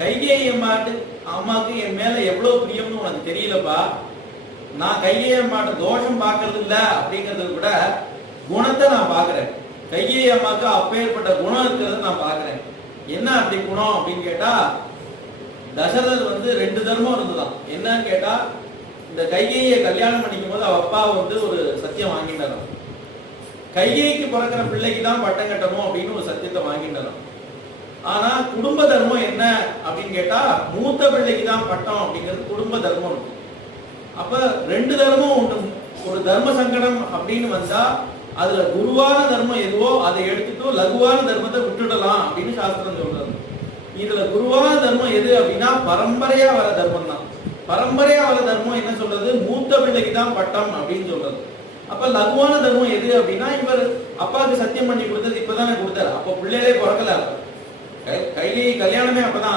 கைகேயி அம்மாவுக்கு என் மேல எவ்வளவு பிரியம்னு உனக்கு தெரியலப்பா. நான் கைகேயி அம்மாட்ட தோஷம் பார்க்கறது இல்ல அப்படிங்கறத விட குணத்தை நான் பாக்குறேன். கைகேயி அம்மாவுக்கு அப்பேற்பட்ட குணம் இருக்கிறத நான் பாக்குறேன். என்ன அப்படி குணம் அப்படின்னு கேட்டா, தசரதர் வந்து 2 தர்மம் இருந்துதான். என்னன்னு கேட்டா, இந்த கைகேயை கல்யாணம் பண்ணிக்கும் போது அவ அப்பா வந்து ஒரு சத்தியம் வாங்கிட்டாராம். கைகேயிக்கு பிறக்கிற பிள்ளைக்கு தான் பட்டம் கட்டணும் அப்படின்னு ஒரு சத்தியத்தை வாங்கிட்டாராம். ஆனா குடும்ப தர்மம் என்ன அப்படின்னு கேட்டா, மூத்த பிள்ளைக்கு தான் பட்டம் அப்படிங்கிறது குடும்ப தர்மம். அப்ப 2 தர்மம் உண்டு. ஒரு தர்ம சங்கடம் அப்படின்னு வந்தா அதுல குருவான தர்மம் எதுவோ அதை எடுத்துட்டு லகுவான தர்மத்தை விட்டுடலாம் அப்படின்னு சாஸ்திரம் சொல்றது. இதுல குருவான தர்மம் எது அப்படின்னா பரம்பரையா வர தர்மம் தான். பரம்பரையா வர தர்மம் என்ன சொல்றது, மூத்த பிள்ளைக்கு தான் பட்டம் அப்படின்னு சொல்றது. அப்ப லகுவான தர்மம் எது அப்படின்னா, இவர் அப்பாவுக்கு சத்தியம் பண்ணி கொடுத்தது இப்பதானே கொடுத்தாரு. அப்ப பிள்ளைகளே பிறக்கல. கைகேயி கல்யாணமே அப்பதான்